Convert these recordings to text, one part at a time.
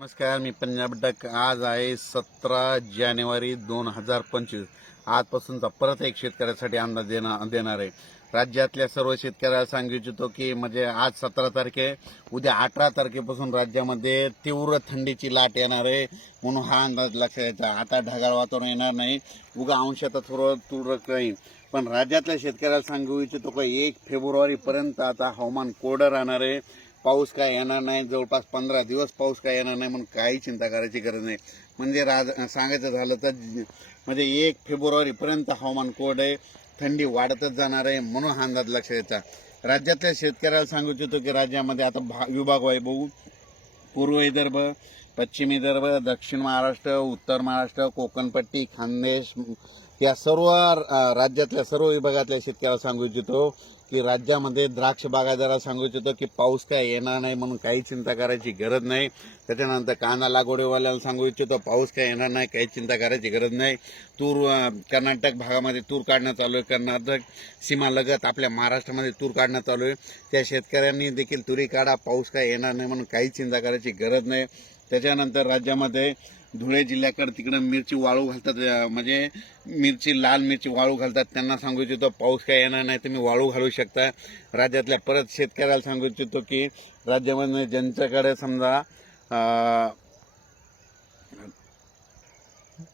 नमस्कार मी पंजाब डक आज आहे सतरा जानेवारी दोन हजार पंचवीस आजपासूनचा परत एक शेतकऱ्यासाठी अंदाज देणार देणार आहे राज्यातल्या सर्व शेतकऱ्याला सांगू इच्छितो की म्हणजे आज सतरा तारखे उद्या अठरा तारखेपासून राज्यामध्ये तीव्र थंडीची लाट येणार आहे म्हणून हा अंदाज लक्षात येतो आता ढगाळ वातावरण येणार नाही उगा अंशाचा थोडं तुरळक काही पण राज्यातल्या शेतकऱ्याला सांगू इच्छितो की एक फेब्रुवारीपर्यंत आता हवामान कोरडं राहणार आहे पाऊस काय येणार नाही जवळपास पंधरा दिवस पाऊस काय येणार नाही म्हणून काही चिंता करायची गरज नाही म्हणजे राज सांगायचं झालं तर म्हणजे एक फेब्रुवारीपर्यंत हवामान कोड आहे थंडी वाढतच जाणार आहे म्हणून हा अंदाज लक्ष द्यायचा राज्यातल्या शेतकऱ्याला सांगू इच्छितो की राज्यामध्ये आता भा विभाग वैभव पूर्व विदर्भ पश्चिम विदर्भ दक्षिण महाराष्ट्र उत्तर महाराष्ट्र कोकणपट्टी खानदेश या सर्व राज्यातल्या सर्व विभागातल्या शेतकऱ्याला सांगू इच्छितो की राज्यामध्ये द्राक्ष बागायदाराला सांगू इच्छितो की पाऊस काय येणार नाही म्हणून काही चिंता करायची गरज नाही त्याच्यानंतर कांदा लागवडीवाल्याला सांगू इच्छितो पाऊस काय येणार नाही काही चिंता करायची गरज नाही तूर कर्नाटक भागामध्ये तूर काढणं चालू आहे कर्नाटक सीमालगत आपल्या महाराष्ट्रामध्ये तूर काढणं चालू आहे त्या शेतकऱ्यांनी देखील तुरी काढा पाऊस काय येणार नाही म्हणून काही चिंता करायची गरज नाही त्याच्यानंतर राज्यामध्ये धुळे जिल्ह्याकडे तिकडं मिरची वाळू घालतात म्हणजे मिरची लाल मिरची वाळू घालतात त्यांना सांगू इच्छितो पाऊस काय येणार नाही तुम्ही वाळू घालू शकता राज्यातल्या परत शेतकऱ्याला सांगू इच्छितो की राज्यामध्ये ज्यांच्याकडे समजा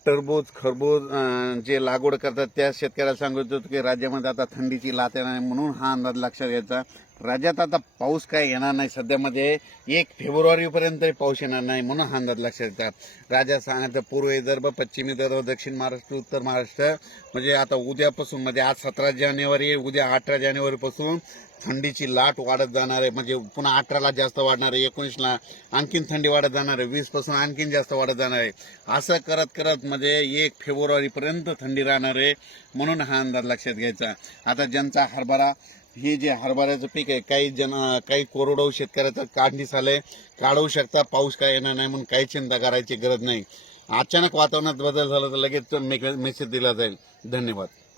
टरबूज खरबूज जे लागवड करतात त्या शेतकऱ्याला सांगत होतो की राज्यामध्ये आता थंडीची लाट येणार नाही म्हणून हा अंदाज लक्षात घ्यायचा राज्यात आता पाऊस काय येणार नाही सध्यामध्ये म्हणजे एक फेब्रुवारीपर्यंत पाऊस येणार नाही म्हणून हा अंदाज लक्षात येतात राज्यात सांगायचं पूर्व विदर्भ पश्चिम विदर्भ दक्षिण महाराष्ट्र उत्तर महाराष्ट्र म्हणजे आता उद्यापासून म्हणजे आज सतरा जानेवारी उद्या अठरा जानेवारीपासून थंडीची लाट वाढत जाणार आहे म्हणजे पुन्हा अठराला जास्त वाढणार आहे एकोणीसला आणखीन थंडी वाढत जाणार आहे वीसपासून आणखीन जास्त वाढत जाणार आहे असं करत करत मध्ये एक फेब्रुवारीपर्यंत थंडी राहणार आहे म्हणून हा अंदाज लक्षात घ्यायचा आता ज्यांचा हरभरा हे जे हरभऱ्याचं पीक आहे काही जण काही कोरडवू शेतकऱ्याचं काढणी झालंय काढवू शकता पाऊस काय येणार नाही म्हणून काही चिंता करायची गरज नाही अचानक वातावरणात बदल झाला तर लगेच मेसेज दिला जाईल धन्यवाद